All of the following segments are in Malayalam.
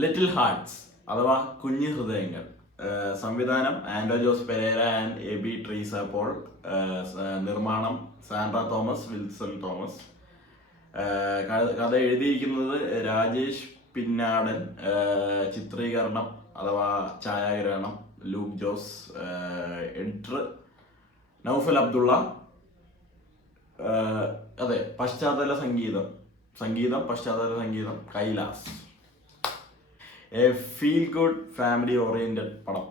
ലിറ്റിൽ ഹാർട്ട്സ് അഥവാ കുഞ്ഞു ഹൃദയങ്ങൾ. സംവിധാനം ആൻഡോ ജോസ് പെരേര ആൻഡ് എ ബി ട്രീസ പോൾ. നിർമ്മാണം സാൻഡ്ര തോമസ്, വിൽസൺ തോമസ്. കഥ എഴുതിയിരിക്കുന്നത് രാജേഷ് പിന്നാടൻ. ചിത്രീകരണം അഥവാ ഛായാഗ്രഹണം ലൂക്ക് ജോസ്. എഡിറ്റർ നൗഫൽ അബ്ദുള്ള. അതെ, പശ്ചാത്തല സംഗീതം പശ്ചാത്തല സംഗീതം Kailas. A feel good family oriented പടം.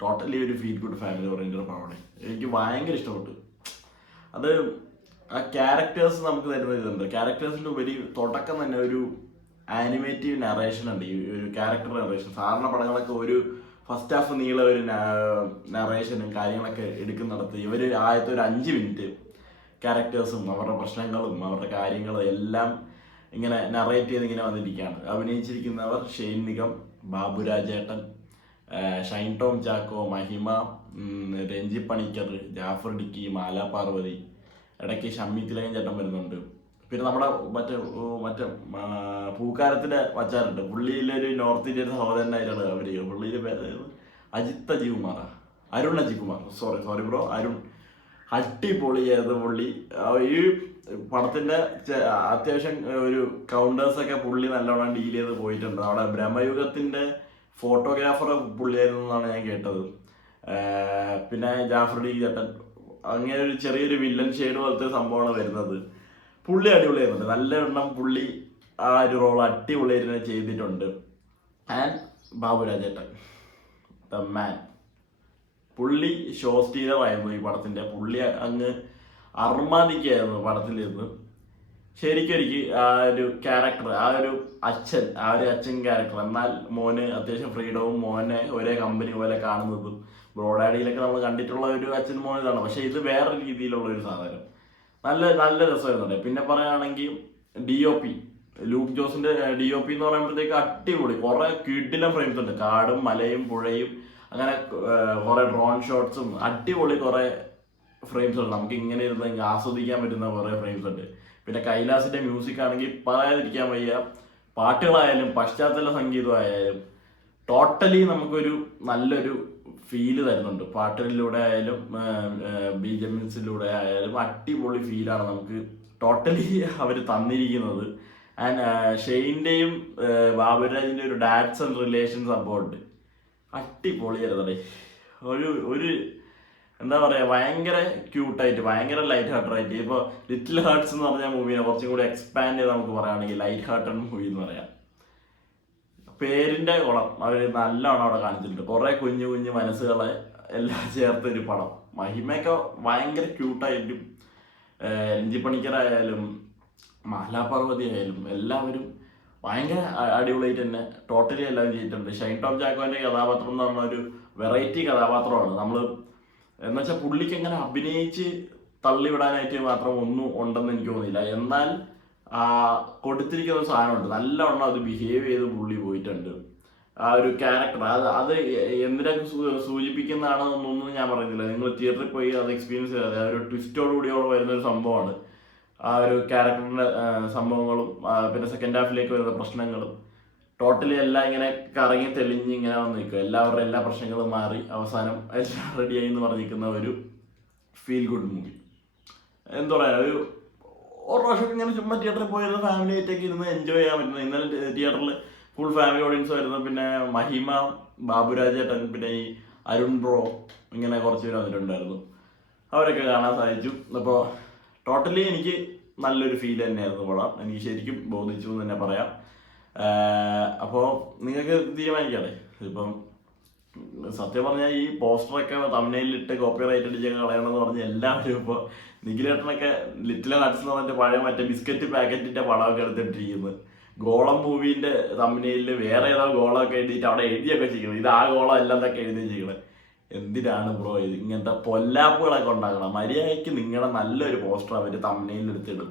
ടോട്ടലി ഒരു ഫീൽ ഗുഡ് ഫാമിലി ഓറിയന്റഡ് പടമാണ്. എനിക്ക് ഭയങ്കര ഇഷ്ടപ്പെട്ടു. അത് ആ ക്യാരക്ടേഴ്സ് നമുക്ക് തരുന്ന ഇതുണ്ട്. ക്യാരക്ടേഴ്സിൻ്റെ ഉപരി തുടക്കം തന്നെ ഒരു ആനിമേറ്റീവ് നറേഷൻ ഉണ്ട്. ഈ ഒരു ക്യാരക്ടർ നറേഷൻ സാധാരണ പടങ്ങളൊക്കെ ഒരു ഫസ്റ്റ് ഹാഫ് നീള ഒരു നറേഷനും കാര്യങ്ങളൊക്കെ എടുക്കുന്നിടത്ത് ഇവർ ആദ്യത്തെ ഒരു 5 മിനിറ്റ് ക്യാരക്ടേഴ്സും അവരുടെ പ്രശ്നങ്ങളും അവരുടെ കാര്യങ്ങളും എല്ലാം ഇങ്ങനെ നറേറ്റ് ചെയ്ത് ഇങ്ങനെ വന്നിരിക്കുകയാണ്. അഭിനയിച്ചിരിക്കുന്നവർ ഷെയ്ൻ നിഗം, ബാബുരാജേട്ടൻ, ഷൈൻ ടോം ചാക്കോ, മഹിമ, രഞ്ജി പണിക്കർ, ജാഫർ ഡിക്കി, മാല പാർവതി, ഇടയ്ക്ക് ഷമ്മി തിലകൻ ചേട്ടൻ വരുന്നുണ്ട്. പിന്നെ നമ്മുടെ മറ്റേ പൂക്കാരത്തിലെ വച്ചാറുണ്ട്. പുള്ളിയിലൊരു നോർത്ത് ഇന്ത്യൻ സഹോദരനായിട്ടാണ് അവര്. പുള്ളിയുടെ പേര് അജിത് അജികുമാറാ, അരുൺ അജികുമാർ. Sorry bro, Arun. അടിപൊളിയായിരുന്നു പുള്ളി. ഈ പടത്തിന്റെ അത്യാവശ്യം ഒരു കൗണ്ടേഴ്സൊക്കെ പുള്ളി നല്ലോണം ഡീൽ ചെയ്ത് പോയിട്ടുണ്ട്. അവിടെ ബ്രഹ്മയുഗത്തിന്റെ ഫോട്ടോഗ്രാഫർ പുള്ളിയായിരുന്നു എന്നാണ് ഞാൻ കേട്ടത്. പിന്നെ ജാഫർ ഡി ചേട്ടൻ അങ്ങനെ ഒരു ചെറിയൊരു വില്ലൻ ഷെയ്ഡ് പോലത്തെ സംഭവമാണ് വരുന്നത്. പുള്ളി അടിപൊളിയായിരുന്നു. നല്ല എണ്ണം പുള്ളി ആ ഒരു റോൾ അടിപൊളിയായിട്ട് ചെയ്തിട്ടുണ്ട്. ആൻഡ് ബാബുരാജേട്ടൻ ദ മാൻ. പുള്ളി ഷോ സ്റ്റീലർ ആയിരുന്നു ഈ പടത്തിന്റെ. പുള്ളി അങ്ങ് അർമാദിക്കായിരുന്നു പടത്തിലിരുന്ന്. ശരിക്കും എനിക്ക് ആ ഒരു ക്യാരക്ടർ, ആ ഒരു അച്ഛൻ ക്യാരക്ടർ. എന്നാൽ മോന് അത്യാവശ്യം ഫ്രീഡവും മോനെ ഒരേ കമ്പനി പോലെ കാണുന്നതും ബ്രോഡാഡിയിലൊക്കെ നമ്മൾ കണ്ടിട്ടുള്ള ഒരു അച്ഛൻ മോൻ ഇതാണ്. പക്ഷെ ഇത് വേറെ രീതിയിലുള്ള ഒരു സാധനം. നല്ല രസമായിരുന്നു. പിന്നെ പറയുകയാണെങ്കിൽ DOP ലൂക്ക് ജോസിന്റെ DOP എന്ന് പറയുമ്പോഴത്തേക്ക് അടിപൊളി. കുറെ കിടിലം ഫ്രെയിംസ് ഉണ്ട്. കാടും മലയും പുഴയും അങ്ങനെ കുറെ ഡ്രോൺ ഷോട്ട്സും അടിപൊളി കുറെ ഫ്രെയിംസ് ഉണ്ട്. നമുക്ക് ഇങ്ങനെ ഇരുന്ന് ആസ്വദിക്കാൻ പറ്റുന്ന കുറെ ഫ്രെയിംസ് ഉണ്ട്. പിന്നെ കൈലാസിന്റെ മ്യൂസിക് ആണെങ്കിൽ പറയാതിരിക്കാൻ വയ്യ. പാട്ടുകളായാലും പശ്ചാത്തല സംഗീതമായാലും ടോട്ടലി നമുക്കൊരു നല്ലൊരു ഫീല് തരുന്നുണ്ട്. പാട്ടുകളിലൂടെ ആയാലും BGMസിലൂടെ ആയാലും അടിപൊളി ഫീലാണ് നമുക്ക് ടോട്ടലി അവർ തന്നിരിക്കുന്നത്. ആൻഡ് ഷെയ്ൻ്റെയും ബാബുരാജിന്റെ ഒരു ഡാറ്റ്സ് ആൻഡ് റിലേഷൻ സംഭവമുണ്ട്. അടിപൊളിയായിരുന്നേ. ഒരു എന്താ പറയാ, ഭയങ്കര ക്യൂട്ടായിട്ട്, ഭയങ്കര ലൈറ്റ് ഹാർട്ടഡായിട്ട്. ഇപ്പോൾ ലിറ്റിൽ ഹാർട്ട്സ് എന്ന് പറഞ്ഞ മൂവിനെ കുറച്ചും കൂടി എക്സ്പാൻഡ് ചെയ്ത് നമുക്ക് പറയുകയാണെങ്കിൽ ലൈറ്റ് ഹാർട്ടഡ് മൂവി എന്ന് പറയാം. പേരിന്റെ കുളം അവർ നല്ലോണം അവിടെ കാണിച്ചിട്ടുണ്ട്. കുറെ കുഞ്ഞു കുഞ്ഞു മനസ്സുകളെ എല്ലാം ചേർത്തൊരു പടം. മഹിമയൊക്കെ ഭയങ്കര ക്യൂട്ടായിട്ടും രഞ്ജി പണിക്കറായാലും മാലാപാർവതി ആയാലും എല്ലാവരും ഭയങ്കര അടിപൊളിയായിട്ട് തന്നെ ടോട്ടലി എല്ലാവരും ചെയ്തിട്ടുണ്ട്. ഷൈൻ ടോം ചാക്കോന്റെ കഥാപാത്രം എന്ന് പറഞ്ഞ ഒരു വെറൈറ്റി കഥാപാത്രമാണ്. നമ്മൾ എന്നുവെച്ചാൽ പുള്ളിക്ക് എങ്ങനെ അഭിനയിച്ച് തള്ളിവിടാനായിട്ട് മാത്രം ഒന്നും ഉണ്ടെന്ന് എനിക്ക് തോന്നുന്നില്ല. എന്നാൽ കൊടുത്തിരിക്കുന്ന സാധനമുണ്ട്. നല്ലവണ്ണം അത് ബിഹേവ് ചെയ്ത് പുള്ളി പോയിട്ടുണ്ട്. ആ ഒരു ക്യാരക്ടർ അത് എന്തിനൊക്കെ സൂചിപ്പിക്കുന്നതാണെന്നൊന്നും ഞാൻ പറയുന്നില്ല. നിങ്ങൾ തിയേറ്ററിൽ പോയി അത് എക്സ്പീരിയൻസ് ചെയ്യാതെ ആ ഒരു ട്വിസ്റ്റോടുകൂടിയോടെ വരുന്നൊരു സംഭവമാണ്. ആ ഒരു ക്യാരക്ടറിന്റെ സംഭവങ്ങളും പിന്നെ സെക്കൻഡ് ഹാഫിലേക്ക് വരുന്ന പ്രശ്നങ്ങളും ടോട്ടലി എല്ലാം ഇങ്ങനെ കറങ്ങി തെളിഞ്ഞ് ഇങ്ങനെ വന്ന് നിൽക്കും. എല്ലാവരുടെ എല്ലാ പ്രശ്നങ്ങളും മാറി അവസാനം എല്ലാം റെഡിയായി എന്ന് പറഞ്ഞിരിക്കുന്ന ഒരു ഫീൽ ഗുഡ് മൂവി. എന്താ പറയുക, ഒരു പ്രാവശ്യം ഇങ്ങനെ ചുമ്മാ തിയേറ്ററിൽ പോയിരുന്ന ഫാമിലി ആയിട്ടൊക്കെ ഇരുന്ന് എൻജോയ് ചെയ്യാൻ പറ്റുന്നത്. ഇന്നലെ തിയേറ്ററിൽ ഫുൾ ഫാമിലി ഓഡിയൻസ് വരുന്നു. പിന്നെ മഹിമ, ബാബുരാജേട്ടൻ, പിന്നെ ഈ അരുൺ ബ്രോ, ഇങ്ങനെ കുറച്ച് പേര് വന്നിട്ടുണ്ടായിരുന്നു. അവരൊക്കെ കാണാൻ സാധിച്ചു. അപ്പോൾ ടോട്ടലി എനിക്ക് നല്ലൊരു ഫീൽ തന്നെയായിരുന്നു പടം. എനിക്ക് ശരിക്കും ബോധിച്ചു എന്ന് തന്നെ പറയാം. അപ്പോൾ നിങ്ങൾക്ക് തീരുമാനിക്കാതെ. ഇപ്പം സത്യം പറഞ്ഞാൽ ഈ പോസ്റ്ററൊക്കെ തമിഴ്നാട്ടിലിട്ട് കോപ്പിറൈറ്റ് അടിച്ചൊക്കെ കളയണമെന്ന് പറഞ്ഞ് എല്ലാവരും ഇപ്പോൾ നിഖിലേട്ടനൊക്കെ ലിറ്റിൽ ഹാർട്ട്സ് എന്ന് പറഞ്ഞിട്ട് മറ്റേ ബിസ്ക്കറ്റ് പാക്കറ്റിന്റെ പടമൊക്കെ എടുത്തിട്ടിരിക്കുന്നത്. ഗോളം മൂവിന്റെ തമിഴ്നാട്ടിൽ വേറെ ഏതോ ഗോളമൊക്കെ എഴുതിയിട്ട് അവിടെ എഴുതിയൊക്കെ ചെയ്യുന്നത്. ഇത് ആ ഗോളം എല്ലാം ഒക്കെ എഴുതി ചെയ്യണത്. എന്തിനാണ് ബ്രോ ഇത്? ഇങ്ങനത്തെ പൊല്ലാപ്പുകളൊക്കെ ഉണ്ടാക്കണം. മര്യാദയ്ക്ക് നിങ്ങളുടെ നല്ലൊരു പോസ്റ്റർ അവർ തമിഴ്നാട്ടിൽ എടുത്തിടും.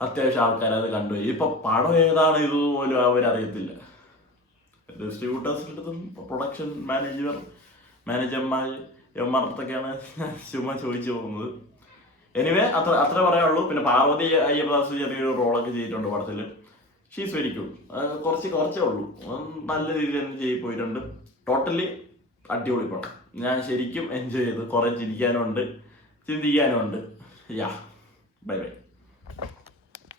അത്യാവശ്യം ആൾക്കാർ അത് കണ്ടുപോയി. ഇപ്പൊ പടം ഏതാണ് ഇതുപോലും അവരറിയത്തില്ല. ഡിസ്ട്രിബ്യൂട്ടേഴ്സിൻ്റെ അടുത്തും പ്രൊഡക്ഷൻ മാനേജർമാരത്തൊക്കെയാണ് ചുമ്മാ ചോദിച്ചു പോകുന്നത്. എനിവേ അത്ര പറയാനുള്ളൂ. പിന്നെ പാർവതി അയ്യപ്പദാസ് ചെറിയൊരു റോളൊക്കെ ചെയ്തിട്ടുണ്ട് പടത്തിൽ. She's very good. കുറച്ചേ ഉള്ളൂ, നല്ല രീതിയിൽ തന്നെ ചെയ്ത് പോയിട്ടുണ്ട്. ടോട്ടലി അടിപൊളി പടം. ഞാൻ ശരിക്കും എൻജോയ് ചെയ്തു. കുറെ ചിരിക്കാനും ഉണ്ട്, ചിന്തിക്കാനും ഉണ്ട്. യാ, ബൈ ബൈ.